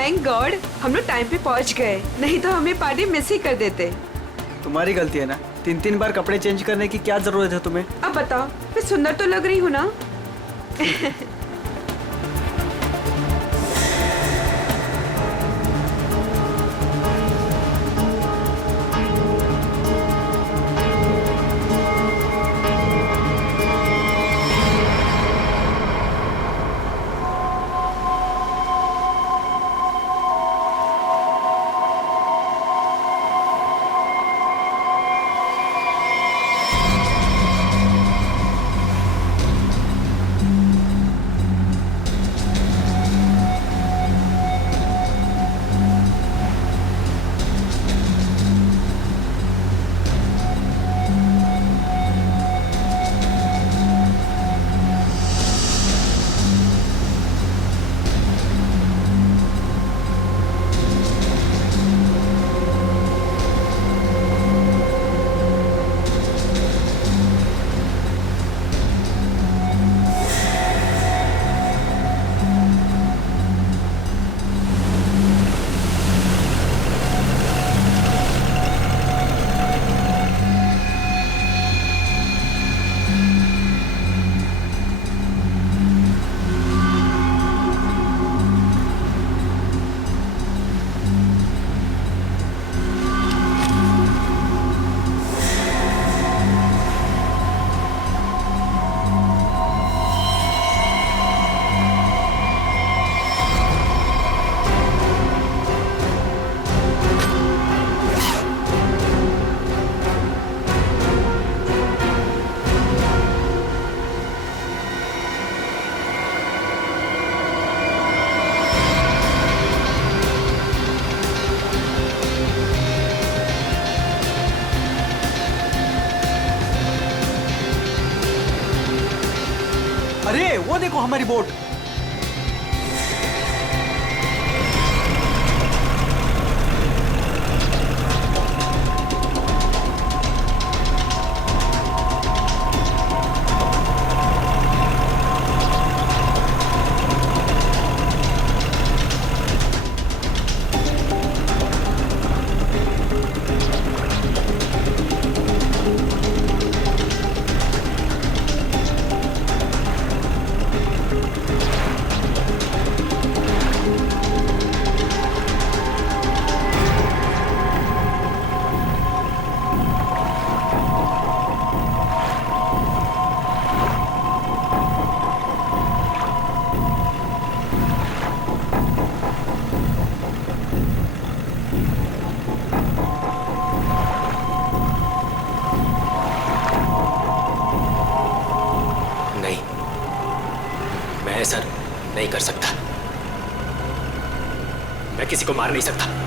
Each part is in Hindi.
थैंक गॉड हम लोग टाइम पे पहुंच गए, नहीं तो हमें पार्टी मिस ही कर देते। तुम्हारी गलती है ना, 3-3 बार कपड़े चेंज करने की क्या जरूरत है तुम्हें? अब बताओ मैं सुंदर तो लग रही हूँ ना? अरे वो देखो हमारी बोट। ऐसा नहीं कर सकता। मैं किसी को मार नहीं सकता।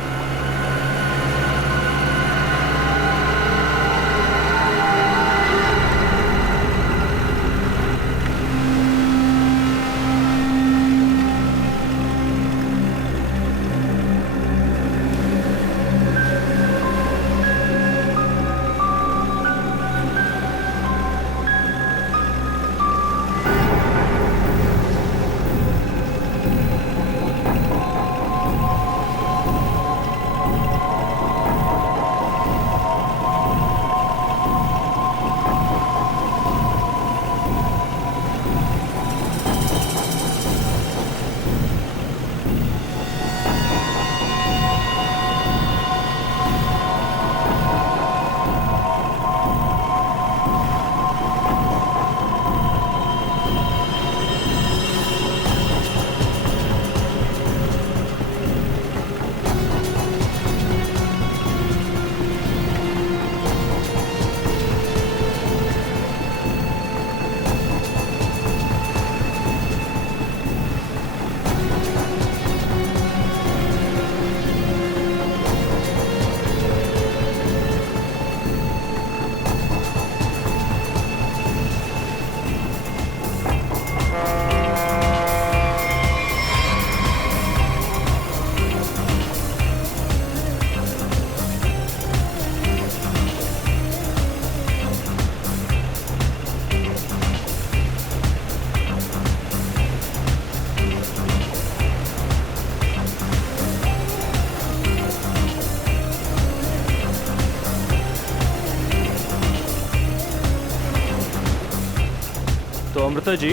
अमृता जी,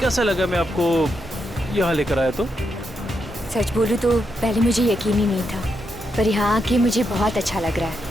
कैसा लगा मैं आपको यहाँ लेकर आया तो? सच बोलूं तो पहले मुझे यकीन ही नहीं था, पर यहाँ आके मुझे बहुत अच्छा लग रहा है।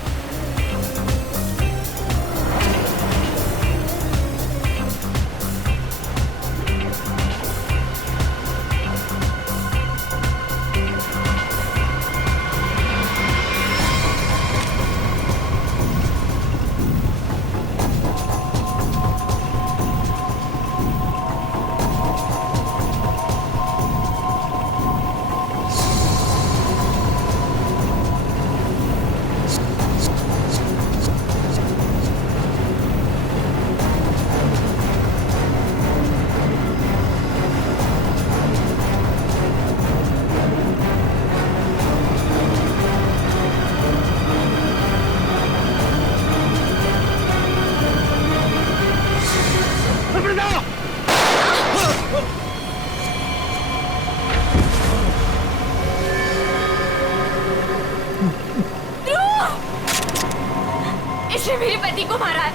इसने मेरे पति को मारा है,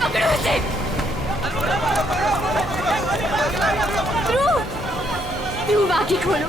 पकड़ो इसे। ध्रुव, आंखें खोलो।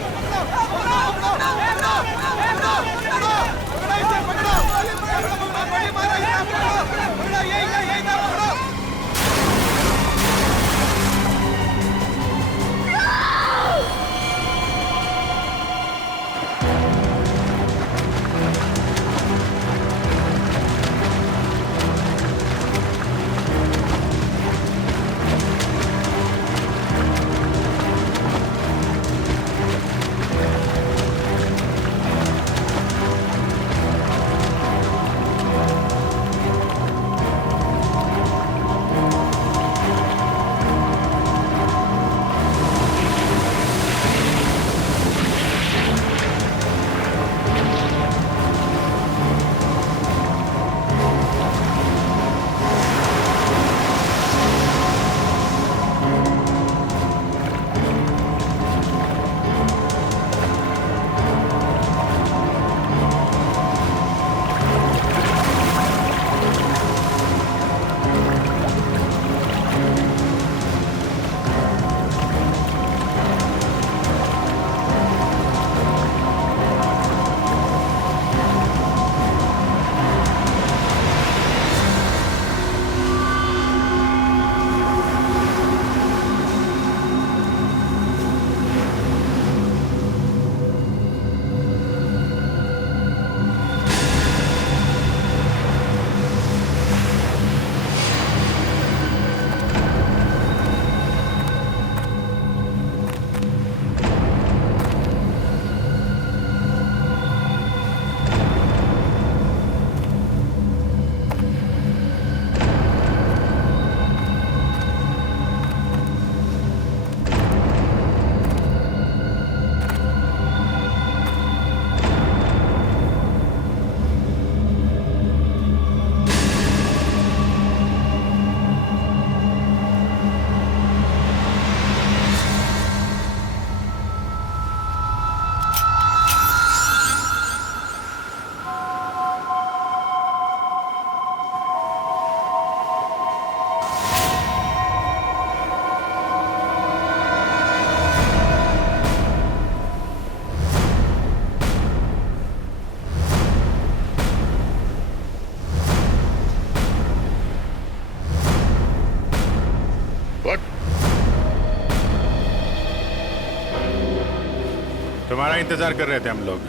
तुम्हारा इंतजार कर रहे थे हम लोग,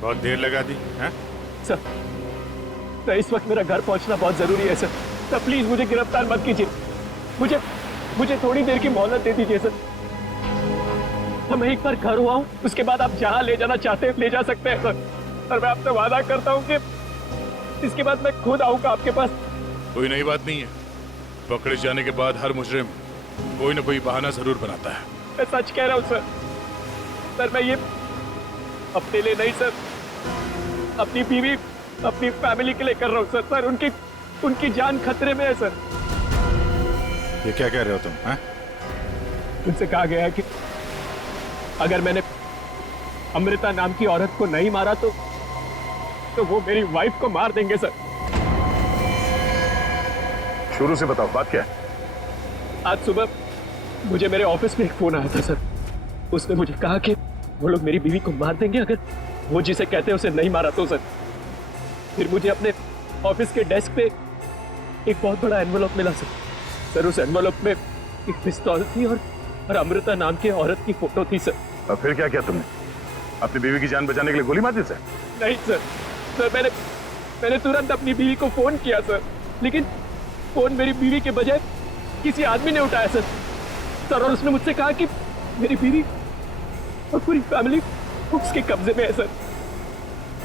बहुत देर लगा दी हैं? सर, इस वक्त मेरा घर पहुंचना बहुत जरूरी है सर। सर प्लीज मुझे गिरफ्तार मत कीजिए, मुझे थोड़ी देर की मोहलत दे दीजिए सर। तो मैं एक बार घर हुआ हूँ, उसके बाद आप जहाँ ले जाना चाहते हैं ले जा सकते हैं सर। और मैं आपसे वादा करता हूँ कि इसके बाद मैं खुद आऊंगा आपके पास। कोई नई बात नहीं है, पकड़े जाने के बाद हर मुजरिम कोई ना कोई बहाना जरूर बनाता है। मैं सच कह रहा हूँ सर। सर मैं ये अपने लिए नहीं सर, अपनी बीवी अपनी फैमिली के लिए कर रहा हूँ सर। सर उनकी जान खतरे में है सर। ये क्या कह रहे हो तुम? हैं? उनसे कहा गया है कि अगर मैंने अमृता नाम की औरत को नहीं मारा तो वो मेरी वाइफ को मार देंगे सर। शुरू से बताओ बात क्या है? आज सुबह मुझे मेरे ऑफिस में एक फोन आया था सर। उसने मुझे कहा कि वो लोग मेरी बीवी को मार देंगे अगर वो जिसे कहते हैं उसे नहीं मारा तो सर। फिर मुझे अपने ऑफिस के डेस्क पे एक बहुत बड़ा एनवेलप मिला सर। उस एनवेलप में एक पिस्तौल थी और अमृता नाम की औरत की फोटो थी सर। और फिर क्या किया तुमने? अपनी बीवी की जान बचाने के लिए गोली मार दी सर? नहीं सर मैंने तुरंत अपनी बीवी को फोन किया सर, लेकिन फोन मेरी बीवी के बजाय किसी आदमी ने उठाया सर। और उसने मुझसे कहा कि मेरी बीवी और पूरी फैमिली उसके कब्जे में है सर।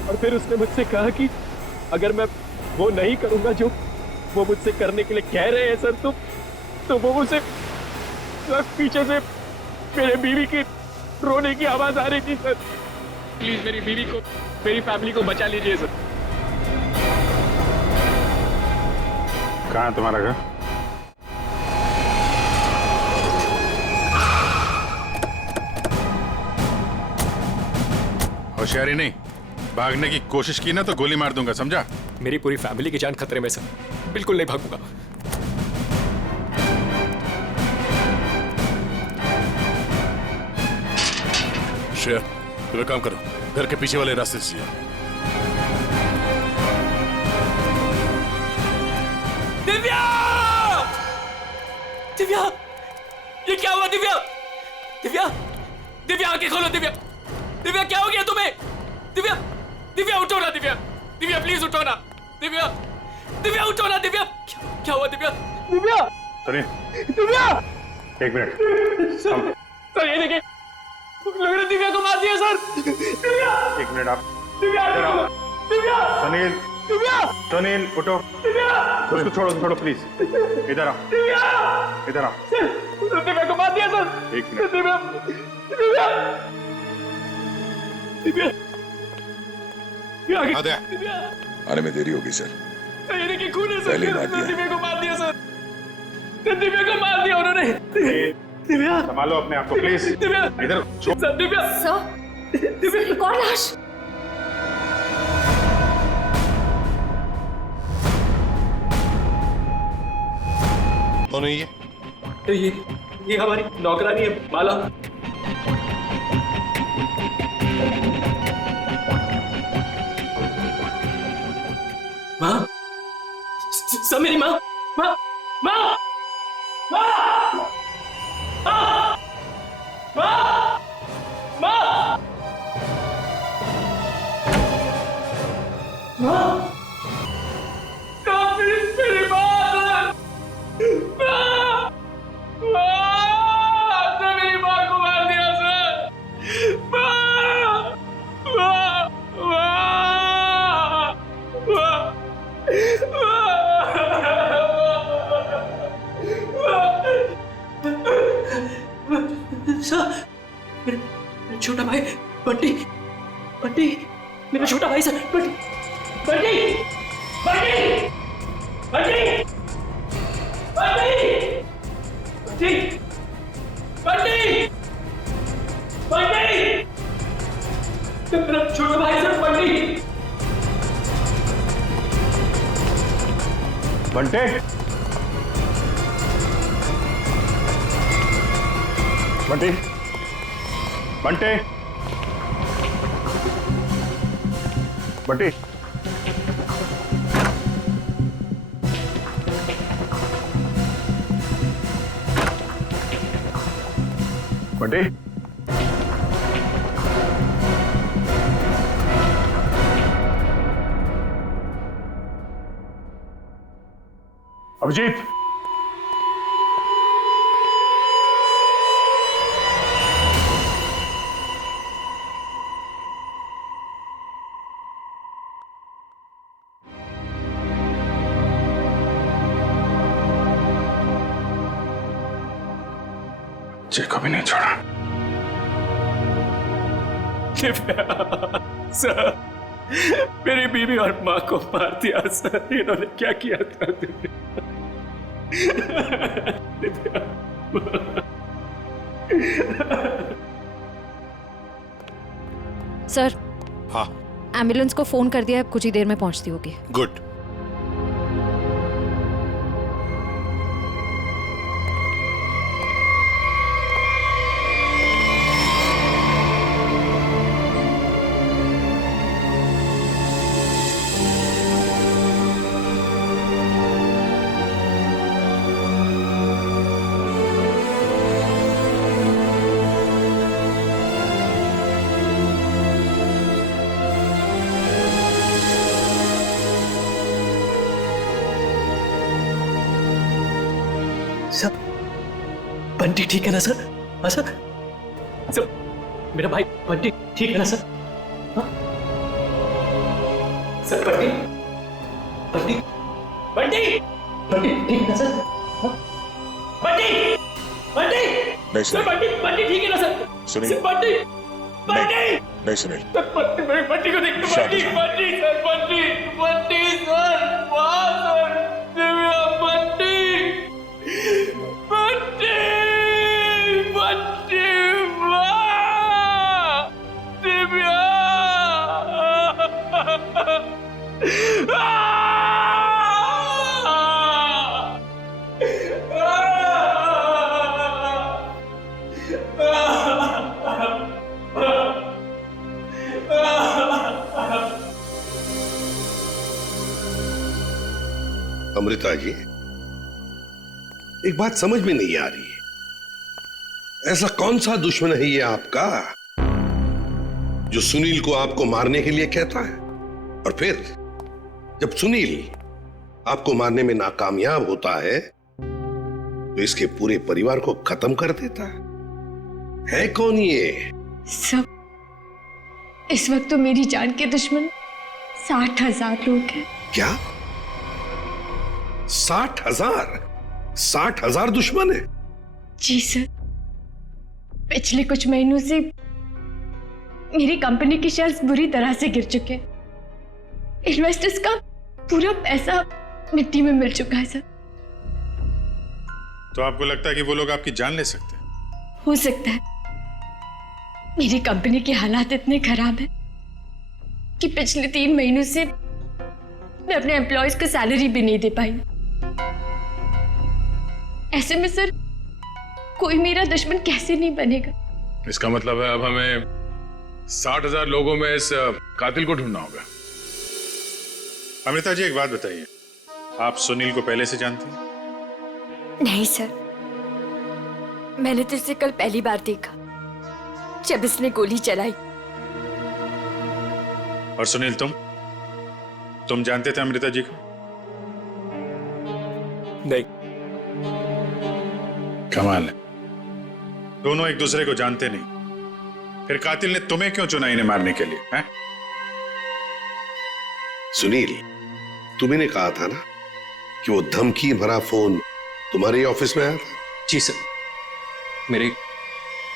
और फिर उसने मुझसे कहा कि अगर मैं वो नहीं करूंगा जो वो मुझसे करने के लिए कह रहे हैं सर, तो वो मुझसे पीछे से मेरे बीवी की रोने की आवाज आ रही थी सर। प्लीज मेरी बीवी को, मेरी फैमिली को बचा लीजिए सर। कहाँ है तुम्हारा घर? होशियारी नहीं, भागने की कोशिश की ना तो गोली मार दूंगा, समझा? मेरी पूरी फैमिली की जान खतरे में सर, बिल्कुल नहीं भागूंगा। श्रेया, तुम एक काम करो, घर के पीछे वाले रास्ते से जाओ। दिव्या! दिव्या! ये क्या हुआ दिव्या? दिव्या! दिव्या आंखें खोलो दिव्या! दिव्या क्या हो गया तुम्हें? दिव्या! दिव्या उठो ना दिव्या! दिव्या प्लीज उठो ना! दिव्या! दिव्या उठो ना दिव्या! क्या हुआ दिव्या? दिव्या! सुनिए, दिव्या! एक मिनट। सर ये देखिए, लोगों ने दिव्या को मार दिया सर। दिव्या! एक मिनट आप। दिव्या! दिव्या! सुनील, दिव्या! सुनील उठो। उसको छोड़ो प्लीज। इधर आओ। इधर आओ। दिव्या को मार दिया सर। एक मिनट। दिव्या! दिव्या! दिव्या! आद्या। दिव्या! आने में देरी होगी सर। ये देखिए खून है पहले ही सर। मार दिया। दिव्या को मार दिया सर। दिव्या को मार दिया उन्होंने। दिव्या! संभालो अपने आप को प्लीज। दिव्या! इधर सर दिव्या! सर, दिव्या! एक और लाश। कौन है ये? ये हमारी नौकरानी है माला। माँ, सब मेरी माँ, माँ, माँ, माँ, माँ, माँ, माँ, माँ, प्लीज मेरी माँ, माँ, माँ, सर मेरी माँ को मार दिया सर, माँ, माँ, माँ, माँ, सर मेरा छोटा भाई बंटी, बंटी मेरा छोटा भाई सर, बंटी, बंटी, बंटी, बंटी, बंटी, बंटी, बंटी, बंटी, मेरा छोटा भाई सर बंटी। बंटे, बंटे, बंटे, बंटे, बंटे, अभिजीत, बच्चे को भी नहीं छोड़ा। सर मेरी बीवी और माँ को मार दिया सर, इन्होंने क्या किया था? सर, हाँ, एम्बुलेंस को फोन कर दिया, कुछ ही देर में पहुंचती होगी। गुड। बंटी ठीक है ना सर? हाँ सर? सर मेरा भाई बंटी ठीक है ना सर? हाँ? सर बंटी बंटी बंटी बंटी ठीक है ना सर? हाँ? बंटी बंटी नहीं सर सुनील, बंटी बंटी ठीक है ना सर? सुनील। सर बंटी बंटी नहीं सुनील, सर बंटी को देख शांत बंटी हो। बंटी सर बंटी बंटी सर वाह सर दिव्या बंटी बंटी बंटी वाह दिव्या अमृता जी, एक बात समझ में नहीं आ रही है, ऐसा कौन सा दुश्मन है ये आपका जो सुनील को आपको मारने के लिए कहता है, और फिर जब सुनील आपको मारने में नाकामयाब होता है तो इसके पूरे परिवार को खत्म कर देता है कौन ये? सब इस वक्त तो मेरी जान के दुश्मन 60,000 लोग हैं। क्या 60,000? 60,000 दुश्मन है? जी सर, पिछले कुछ महीनों से मेरी कंपनी के शेयर्स बुरी तरह से गिर चुके हैं। इन्वेस्टर्स का पूरा पैसा मिट्टी में मिल चुका है सर। तो आपको लगता है कि वो लोग आपकी जान ले सकते हैं? हो सकता है। मेरी कंपनी के हालात इतने खराब हैं कि पिछले 3 महीनों से मैं अपने एम्प्लॉयज को सैलरी भी नहीं दे पाई। ऐसे में सर कोई मेरा दुश्मन कैसे नहीं बनेगा? इसका मतलब है अब हमें 60,000 लोगों में इस कातिल को ढूंढना होगा। अमृता जी, एक बात बताइए, आप सुनील को पहले से जानती हैं? नहीं सर, मैंने तो इसे कल पहली बार देखा जब इसने गोली चलाई। और सुनील, तुम जानते थे अमृता जी को? नहीं। कमाल है, दोनों एक दूसरे को जानते नहीं, फिर कातिल ने तुम्हें क्यों चुना इन्हें मारने के लिए? हैं? सुनील, तुम्ही कहा था ना कि वो धमकी भरा फोन तुम्हारे ही ऑफिस में आया था? जी सर, मेरे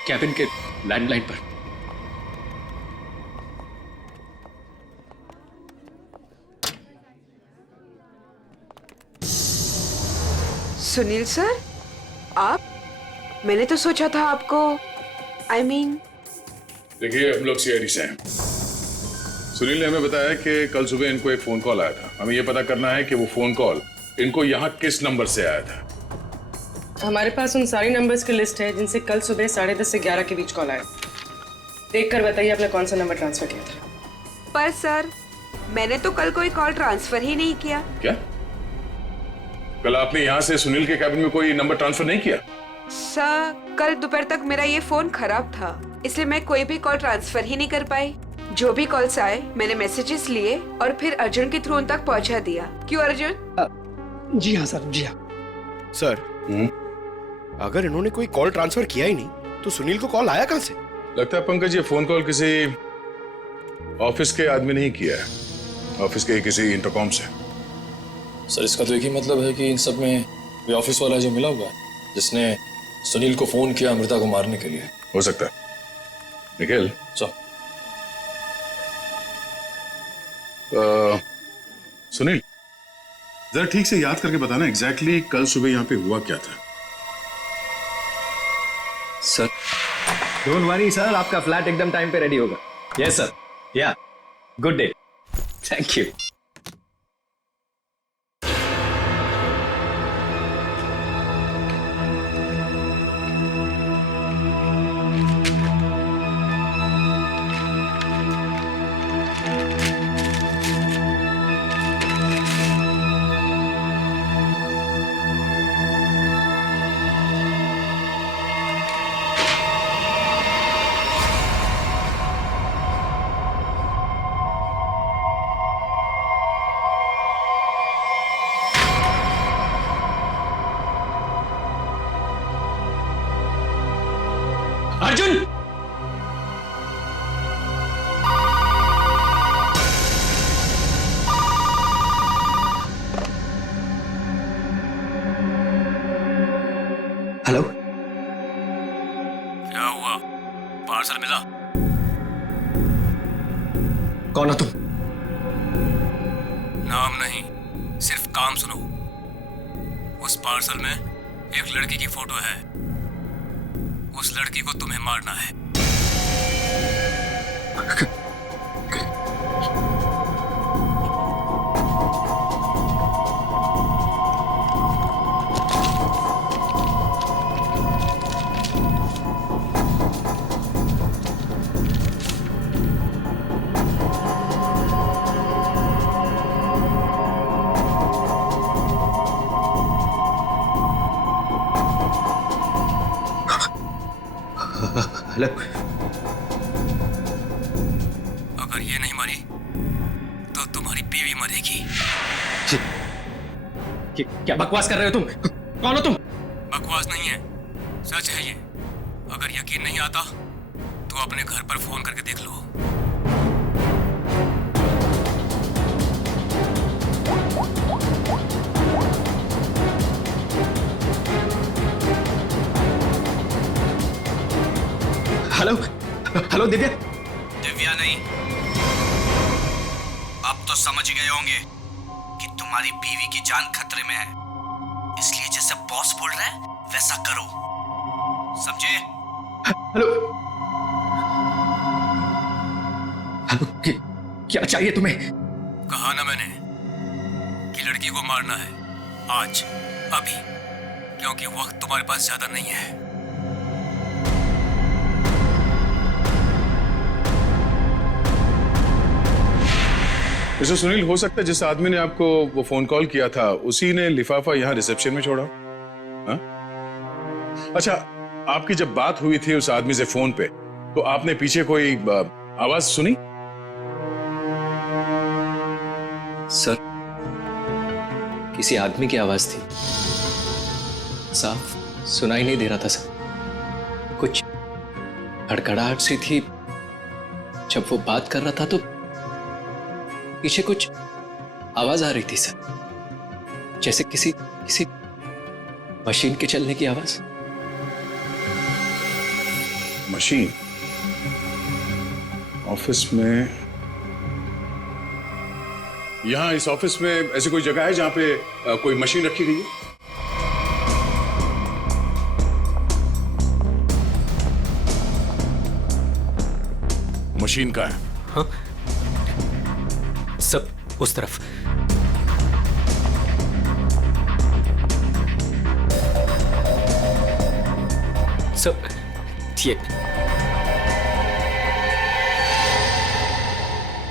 कैबिन के लैंडलाइन पर। सुनील सर, आप? मैंने तो सोचा था आपको देखिए, हम लोग सीआईडी से हैं। सुनील ने हमें बताया कि कल सुबह इनको एक फोन कॉल आया था। हमें यह पता करना है कि वो फोन कॉल इनको यहाँ किस नंबर से आया था। हमारे पास उन सारी नंबर्स की लिस्ट है जिनसे कल सुबह 10:30 से 11 के बीच कॉल आया। देखकर बताइए आपने कौन सा नंबर ट्रांसफर किया था। पर सर, मैंने तो कल कोई कॉल ट्रांसफर ही नहीं किया। क्या? कल आपने यहाँ से सुनील के कैबिन में कोई नंबर ट्रांसफर नहीं किया? सर, कल दोपहर तक मेरा ये फोन खराब था, इसलिए मैं कोई भी कॉल ट्रांसफर ही नहीं कर पाई। जो भी कॉल्स आए मैंने मैसेजेस लिए और फिर अर्जुन के थ्रू उन तक पहुंचा दिया। क्यों अर्जुन? जी हाँ सर, जी हाँ सर। अगर इन्होंने कोई कॉल ट्रांसफर किया ही नहीं तो सुनील को कॉल आया कहां से? लगता है पंकज ये फोन कॉल किसी ऑफिस के आदमी ने ही किया है, ऑफिस के किसी इंटरकॉम से। सर, इसका तो एक ही मतलब है कि इन सब में ये ऑफिस वाला जो मिला हुआ है जिसने सुनील को फोन किया अमृता को मारने के लिए। हो सकता है। निखिल, सुनील, जरा ठीक से याद करके बताना एग्जैक्टली कल सुबह यहाँ पे हुआ क्या था। सर, डोंट वरी सर, आपका फ्लैट एकदम टाइम पे रेडी होगा। यस सर, या गुड डे, थैंक यू। कौन हो तुम? नाम नहीं, सिर्फ काम सुनो। उस पार्सल में एक लड़की की फोटो है। उस लड़की को तुम्हें मारना है। हेलो, अगर ये नहीं मरी तो तुम्हारी बीवी मरेगी। क्या बकवास कर रहे हो तुम? कौन हो तुम? बकवास नहीं है, सच है ये। अगर यकीन नहीं आता तो अपने घर पर फोन करके देख लो। Hello hello Divya. दिव्या नहीं, अब तो समझ गए होंगे कि तुम्हारी बीवी की जान खतरे में है, इसलिए जैसे बॉस बोल रहा है वैसा करो, समझे? हेलो हेलो, क्या चाहिए तुम्हें? कहा ना मैंने कि लड़की को मारना है, आज, अभी, क्योंकि वक्त तुम्हारे पास ज्यादा नहीं है। मिस्टर सुनील, हो सकता है जिस आदमी ने आपको वो फोन कॉल किया था उसी ने लिफाफा यहाँ रिसेप्शन में छोड़ा। हाँ? अच्छा, आपकी जब बात हुई थी उस आदमी से फोन पे, तो आपने पीछे कोई आवाज सुनी? सर, किसी आदमी की आवाज थी, साफ सुनाई नहीं दे रहा था सर। कुछ हड़कड़ाहट सी थी। जब वो बात कर रहा था तो पीछे कुछ आवाज आ रही थी सर, जैसे किसी मशीन के चलने की आवाज। मशीन? ऑफिस में? यहाँ इस ऑफिस में ऐसी कोई जगह है जहां पे कोई मशीन रखी गई है? मशीन का है? हाँ? सब उस तरफ। सब ये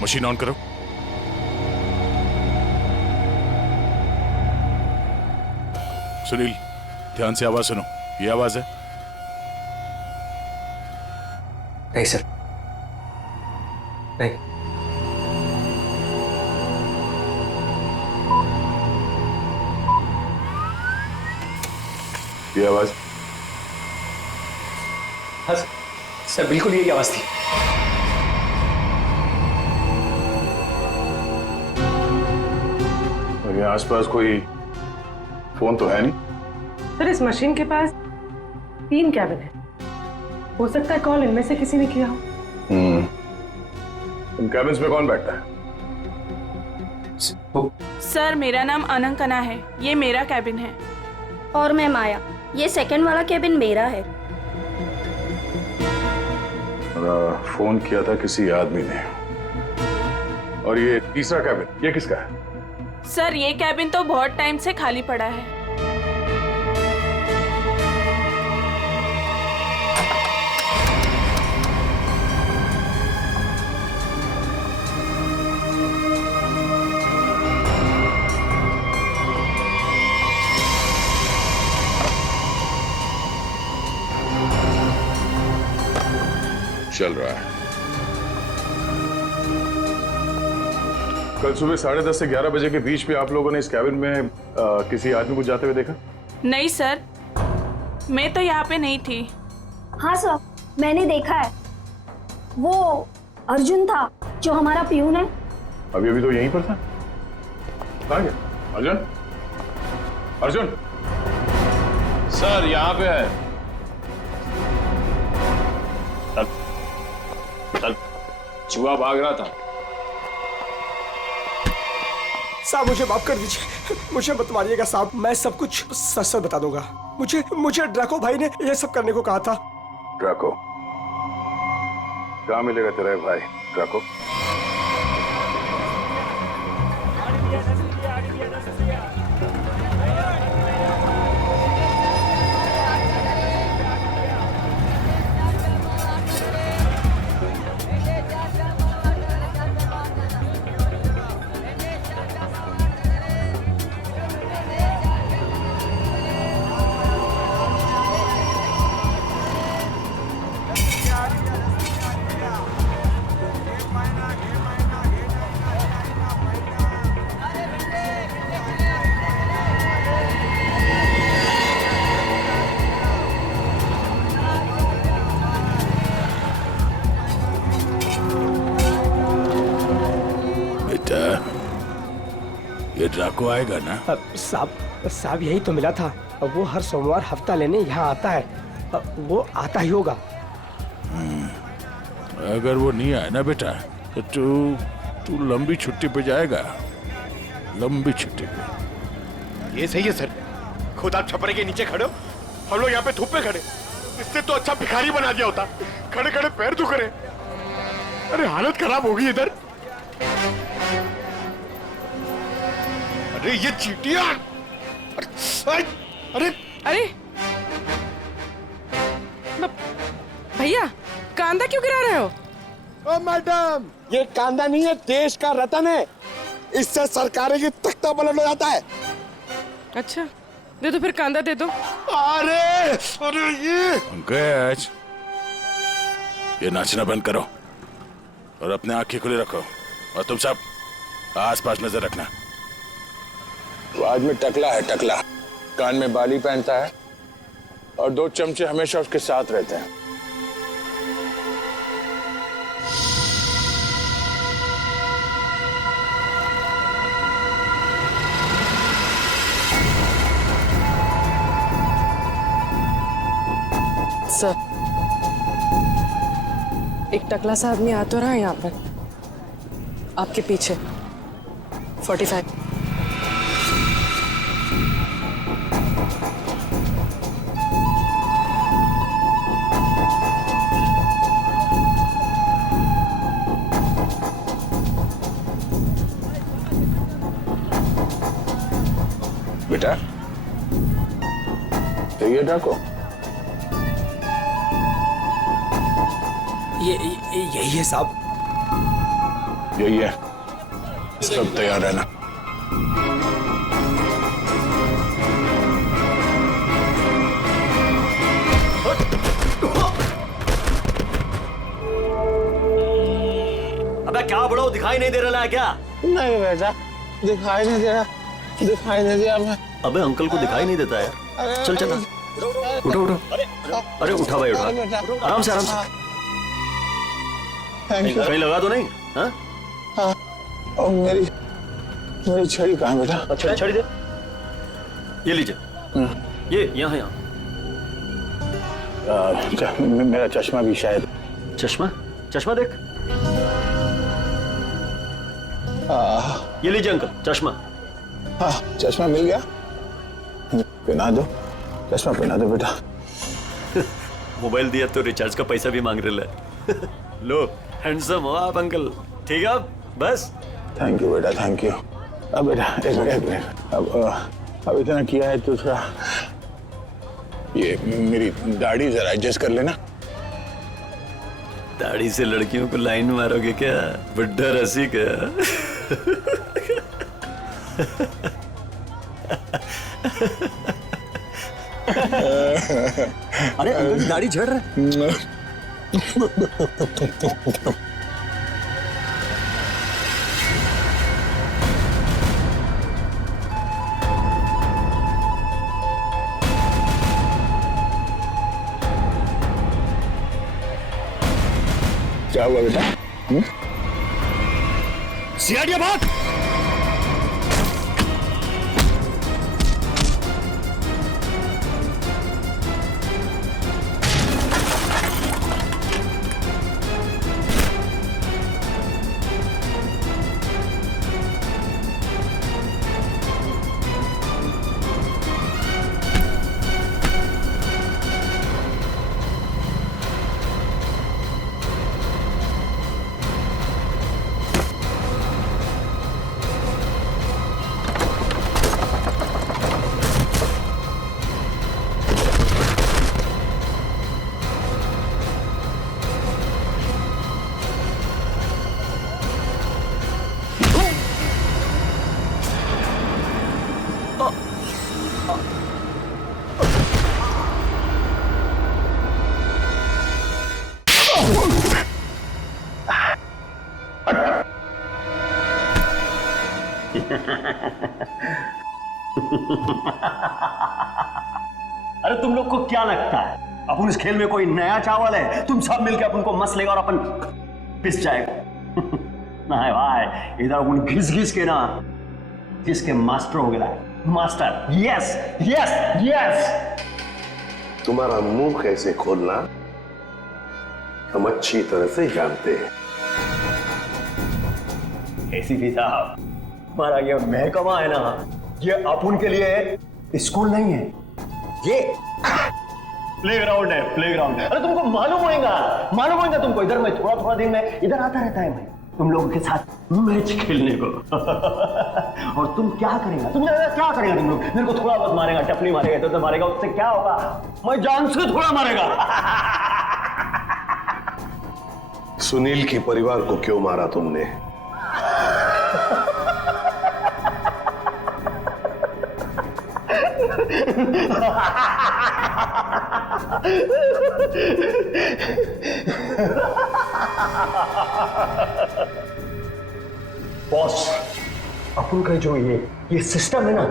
मशीन ऑन करो। सुनील, ध्यान से आवाज सुनो। ये आवाज है? नहीं सर, नहीं। ये आवाज? हाँ सर, बिल्कुल यही आवाज थी। और यहाँ आसपास कोई फोन तो है नहीं? सर, इस मशीन के पास 3 कैबिन है, हो सकता है कॉल इनमें से किसी ने किया हो। इन कैबिन्स में कौन बैठता है? सर, मेरा नाम अनंकना है, ये मेरा कैबिन है। और मैं माया, ये सेकंड वाला कैबिन मेरा है। फोन किया था किसी आदमी ने। और ये तीसरा कैबिन, ये किसका है? सर, ये कैबिन तो बहुत टाइम से खाली पड़ा है। चल रहा है। कल सुबह 10:30 से 11 बजे के बीच में आप लोगों ने इस कैबिन में किसी आदमी को जाते हुए देखा? नहीं सर, मैं तो यहाँ पे नहीं थी। हाँ सर, मैंने देखा है। वो अर्जुन था जो हमारा पियून है। अभी तो यहीं पर था। कहाँ गया? अर्जुन? अर्जुन? सर, यहाँ पे है। चल, चुहा भाग रहा था, साहब मुझे माफ कर दीजिए, मुझे मत मारिएगा साहब, मैं सब कुछ सच सच बता दूंगा। मुझे ड्रैको भाई ने ये सब करने को कहा था। ड्रैको? कहाँ मिलेगा तेरा भाई ड्रैको? ये ड्राको आएगा ना? साहब यही तो मिला था, वो हर सोमवार हफ्ता लेने यहाँ आता है, वो आता ही होगा। अगर वो नहीं आए ना बेटा तो तू लंबी छुट्टी पे जाएगा, लंबी छुट्टी पे। ये सही है सर, खुद आप छपरे के नीचे खड़े हो, हम लोग यहाँ पे धूप में खड़े, इससे तो अच्छा भिखारी बना दिया होता, खड़े खड़े पैर दुख रहे। अरे हालत खराब हो गई इधर। अरे ये चीटियां! अरे भैया कांदा क्यों गिरा रहे हो? ओ मैडम, ये कांदा नहीं है, देश का रतन है, इससे सरकारें की तख्ता पलट हो जाता है। अच्छा दे दो फिर, कांदा दे दो। अरे ये पंकज, ये नाचना बंद करो और अपने आंखें खुली रखो, और तुम सब आसपास नजर रखना। आज में टकला है, टकला कान में बाली पहनता है और 2 चमचे हमेशा उसके साथ रहते हैं। सर, एक टकला सा आदमी आ तो रहा है यहाँ पर, आपके पीछे 45। बेटा ये ड्रैको? यही है साहब। यही है, सब तैयार रहना। अबे क्या बड़ो, दिखाई नहीं दे रहा है क्या? नहीं बेटा, दिखाई नहीं दे रहा, दिखाई नहीं दिया मैं। अबे अंकल को दिखाई नहीं देता यार, चल चल उठो उठो। अरे उठा भाई, उठा, आराम से आराम से। कहीं लगा तो नहीं? हाँ और मेरी छड़ी कहाँ बेटा? अच्छा छड़ी दे, ये लीजिए, ये यहाँ यहाँ। मेरा चश्मा भी शायद। चश्मा? चश्मा देख, ये लीजिए अंकल चश्मा। हाँ चश्मा मिल गया, पहना दो, चश्मा पहना दो बेटा। मोबाइल दिया तो रिचार्ज का पैसा भी मांग रहे हैं। लो, हैंडसम हो आप अंकल, ठीक है अब बस। थैंक यू बेटा, थैंक यू। अब बेटा एक मिनट, अब इतना किया है तो थोड़ा ये मेरी दाढ़ी जरा एडजस्ट कर लेना। दाढ़ी से लड़कियों को लाइन मारोगे क्या? बुड्ढा रसी क्या? अरे अंकल की दाढ़ी झड़ रहा है। क्या हुआ बेटा? सियाड़िया भाग! अरे तुम लोग को क्या लगता है अपन इस खेल में कोई नया चावल है? तुम सब मिलकर अपन को मस लेगा और अपन पिस जाएगा। नहीं भाई, इधर अपन घिस घिस के ना जिसके मास्टर हो गया है। Master, yes yes yes. तुम्हारा मुंह कैसे खोलना हम अच्छी तरह से जानते हैं। एसीपी साहब, हमारा ये महकमा है ना, ये अपन के लिए स्कूल नहीं है, ये प्लेग्राउंड है, प्लेग्राउंड। अरे तुमको मालूम होगा तुमको। इधर मैं थोड़ा थोड़ा दिन में इधर आता रहता है, मैं तुम लोगों के साथ मैच खेलने को। और तुम क्या करेगा? तुम क्या करेगा? तुम लोग मेरे को थोड़ा बहुत मारेगा, टपली मारेगा, इधर मारेगा, उससे क्या होगा? मैं जान से थोड़ा मारेगा। सुनील के परिवार को क्यों मारा तुमने? बॉस, अपन का जो ये सिस्टम है ना,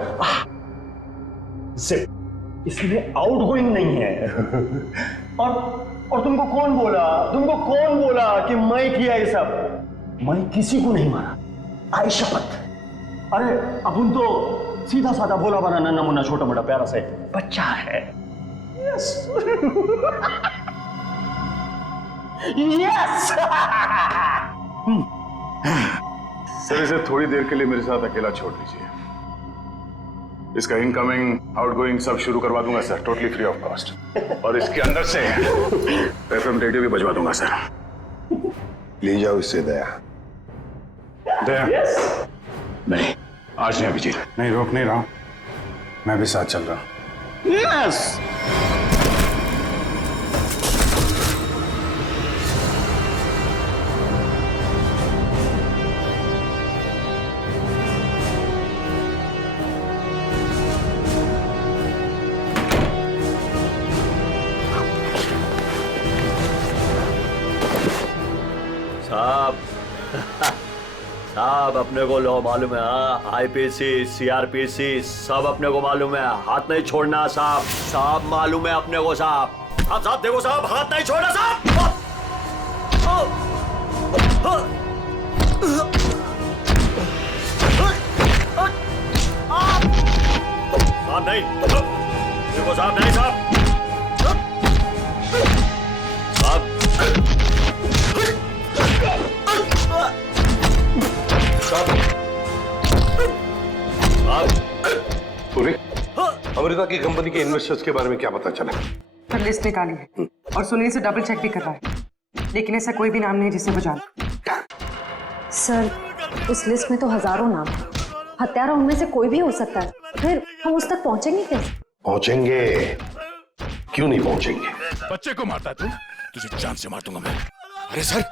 इसमें आउटगोइंग नहीं है। और तुमको कौन बोला कि मैं किया ये सब? मैं किसी को नहीं मारा, आई शपथ। अरे अपन तो सीधा साधा भोला बना नन्ना मुन्ना छोटा मोटा प्यारा से बच्चा है। Yes yes. सर, इसे थोड़ी देर के लिए मेरे साथ अकेला छोड़ दीजिए। इसका इनकमिंग आउटगोइंग सब शुरू करवा दूंगा sir, totally free of cost. और इसके अंदर से एफएम रेडियो भी बजवा दूंगा सर। ले जाओ इससे दया। नहीं, आज नहीं अभिजीत, नहीं रोक नहीं रहा हूं, मैं भी साथ चल रहा हूं। यस। साहब, अपने को लो मालूम है, आईपीसी, सीआरपीसी सब अपने को मालूम है। हाथ नहीं छोड़ना साहब, साहब मालूम है अपने को साहब। साहब देखो साहब, हाथ नहीं छोड़ना साहब। साहब नहीं, देखो साहब, नहीं साहब, अमृता की कंपनी के इन्वेस्टर्स के बारे में क्या पता चला? पर लिस्ट निकाली है और सुनील से डबल चेक भी कर रहा है, लेकिन ऐसा कोई भी नाम नहीं जिसे वो जाने। सर, उस लिस्ट में तो हजारों नाम हैं। हत्यारा उनमें से कोई भी हो सकता है, फिर हम उस तक पहुंचेंगे कैसे? पहुंचेंगे, क्यों नहीं पहुंचेंगे? बच्चे को मारता है तू, तुझे जान से मार दूंगा मैं। अरे सर,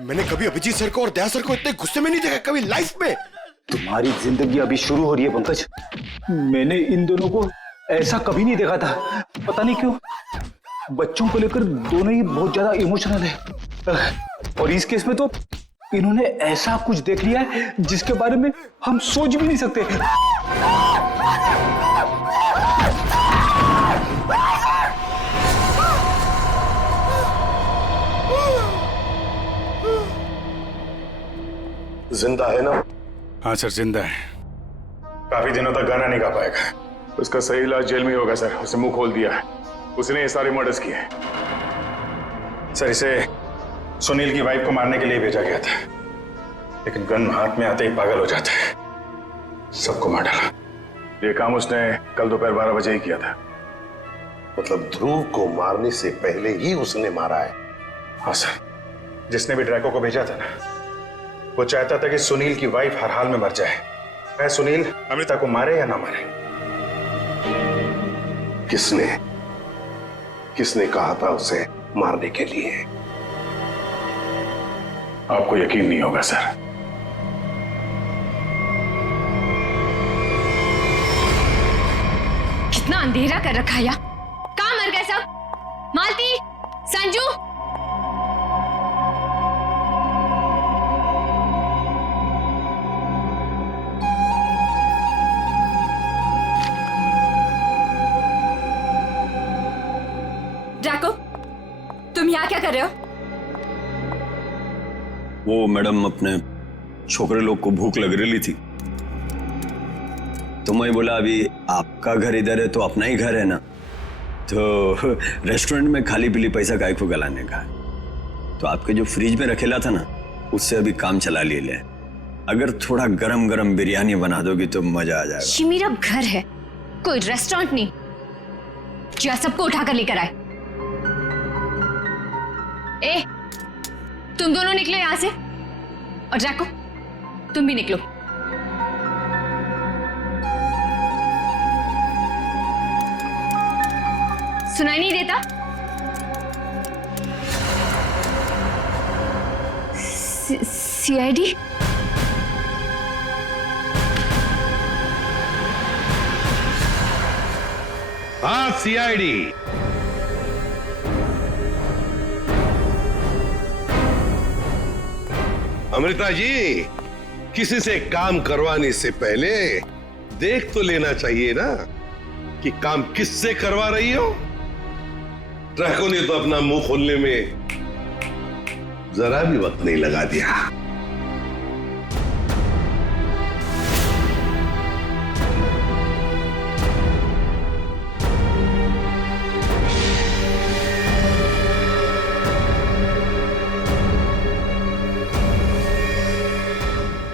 मैंने कभी अभिजीत सर को और दया सर को इतने गुस्से में नहीं देखा कभी लाइफ में। तुम्हारी जिंदगी अभी शुरू हो रही है पंकज। मैंने इन दोनों को ऐसा कभी नहीं देखा था। पता नहीं क्यों बच्चों को लेकर दोनों ही बहुत ज्यादा इमोशनल है। और इस केस में तो इन्होंने ऐसा कुछ देख लिया है जिसके बारे में हम सोच भी नहीं सकते। जिंदा है ना? हाँ सर, जिंदा है। काफी दिनों तक गाना नहीं गा पाएगा। उसका सही इलाज जेल में होगा सर। उसे मुंह खोल दिया है, उसने ये सारे मर्डर्स किए। सर, इसे सुनील की वाइफ को मारने के लिए भेजा गया था, लेकिन गन हाथ में आते ही पागल हो जाता है, सबको मार डाला। ये काम उसने कल दोपहर 12 बजे ही किया था। मतलब ध्रुव को मारने से पहले ही उसने मारा है? हाँ सर, जिसने भी ड्रैको को भेजा था ना, वो चाहता था कि सुनील की वाइफ हर हाल में मर जाए। मैं सुनील अमृता को मारे या ना मारे। किसने कहा था उसे मारने के लिए? आपको यकीन नहीं होगा सर। कितना अंधेरा कर रखा है यार। कहाँ मर गए सब? मालती, संजू, कर रहे हो? वो मैडम अपने छोकरे लोग को भूख लग रही थी तो मैं बोला अभी आपका घर इधर है तो अपना ही घर है ना, तो रेस्टोरेंट में खाली पीली पैसा काय को गलाने का, तो आपके जो फ्रिज में रखेला था ना उससे अभी काम चला ले। अगर थोड़ा गरम गरम बिरयानी बना दोगी तो मजा आ जाएगा। ये मेरा घर है, कोई रेस्टोरेंट नहीं जो सबको उठाकर लेकर आए। ए, तुम दोनों निकलो यहां से, और जैको तुम भी निकलो। सुनाई नहीं देता? सीआईडी? हाँ, सीआईडी। अमृता जी, किसी से काम करवाने से पहले देख तो लेना चाहिए ना कि काम किससे करवा रही हो। ट्रकों ने तो अपना मुंह खोलने में जरा भी वक्त नहीं लगा दिया।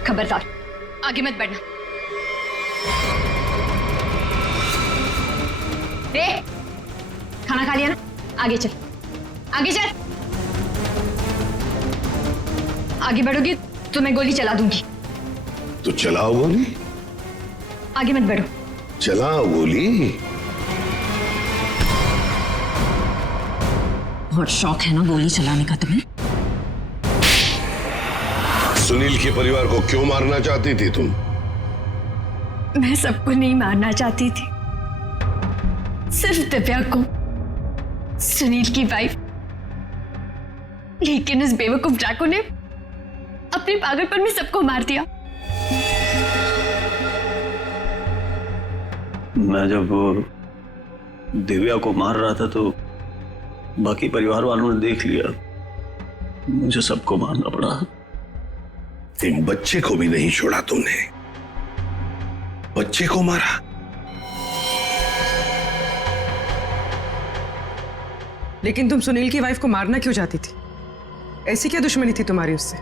खबरदार, आगे मत बढ़ना। खाना खा लिया ना? आगे चल, आगे चल। आगे बढ़ोगी तो मैं गोली चला दूंगी। तो चलाओ गोली। आगे मत बढ़ो। चलाओ गोली। बहुत शौक है ना गोली चलाने का तुम्हें? सुनील के परिवार को क्यों मारना चाहती थी तुम? मैं सबको नहीं मारना चाहती थी, सिर्फ दिव्या को, सुनील की वाइफ। लेकिन उस बेवकूफ ड्रैको ने अपने पागलपन में सबको मार दिया। मैं जब दिव्या को मार रहा था तो बाकी परिवार वालों ने देख लिया, मुझे सबको मारना पड़ा। एक बच्चे को भी नहीं छोड़ा तुमने, बच्चे को मारा। लेकिन तुम सुनील की वाइफ को मारना क्यों चाहती थी? ऐसी क्या दुश्मनी थी तुम्हारी उससे?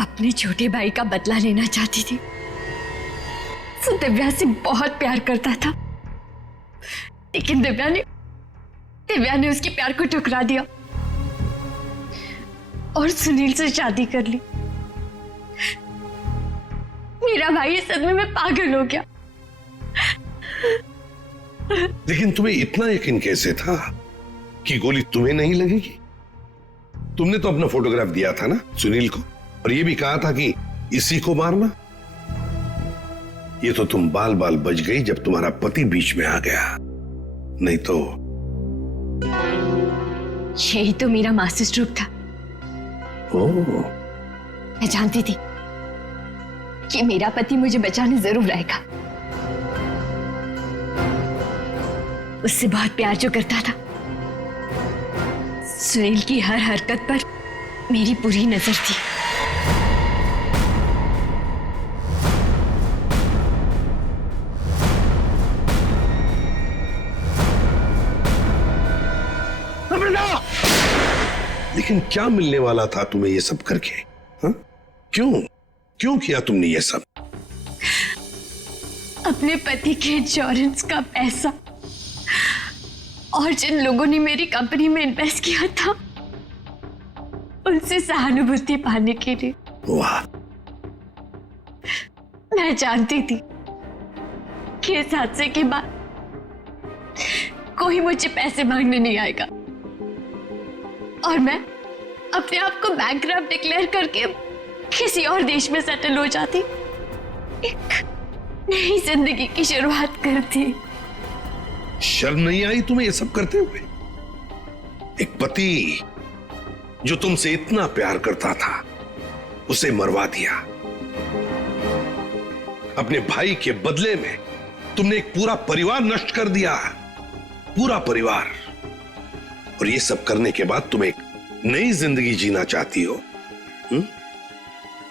अपने छोटे भाई का बदला लेना चाहती थी। वो दिव्या से बहुत प्यार करता था, लेकिन दिव्या ने उसके प्यार को ठुकरा दिया और सुनील से शादी कर ली। मेरा भाई इस सदमे में पागल हो गया। लेकिन तुम्हें इतना यकीन कैसे था कि गोली तुम्हें नहीं लगेगी? तुमने तो अपना फोटोग्राफ दिया था ना सुनील को, और ये भी कहा था कि इसी को मारना। ये तो तुम बाल बाल बच गई जब तुम्हारा पति बीच में आ गया, नहीं तो। यही तो मेरा मास्टर स्ट्रोक था। ओह, मैं जानती थी कि मेरा पति मुझे बचाने जरूर आएगा। उससे बहुत प्यार जो करता था। सुनील की हर हरकत पर मेरी पूरी नजर थी। लेकिन क्या मिलने वाला था तुम्हें ये सब करके? हा? क्यों किया तुमने ये सब? अपने पति के इंश्योरेंस का पैसा और जिन लोगों ने मेरी कंपनी में इन्वेस्ट किया था उनसे सहानुभूति पाने के लिए। वाह। मैं जानती थी कि इस हादसे के बाद कोई मुझे पैसे मांगने नहीं आएगा और मैं अपने आप को बैंकरप्ट डिक्लेयर करके किसी और देश में सेटल हो जाती, एक नई जिंदगी की शुरुआत करती। शर्म नहीं आई तुम्हें ये सब करते हुए? एक पति जो तुमसे इतना प्यार करता था उसे मरवा दिया। अपने भाई के बदले में तुमने एक पूरा परिवार नष्ट कर दिया। पूरा परिवार। और ये सब करने के बाद तुम एक नई जिंदगी जीना चाहती हो,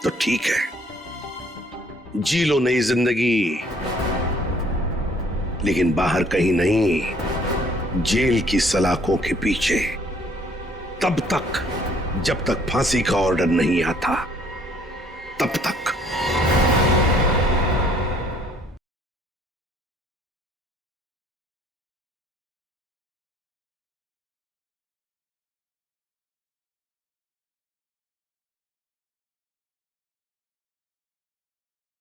तो ठीक है, जी लो नई जिंदगी, लेकिन बाहर कहीं नहीं, जेल की सलाखों के पीछे, तब तक जब तक फांसी का ऑर्डर नहीं आता, तब तक।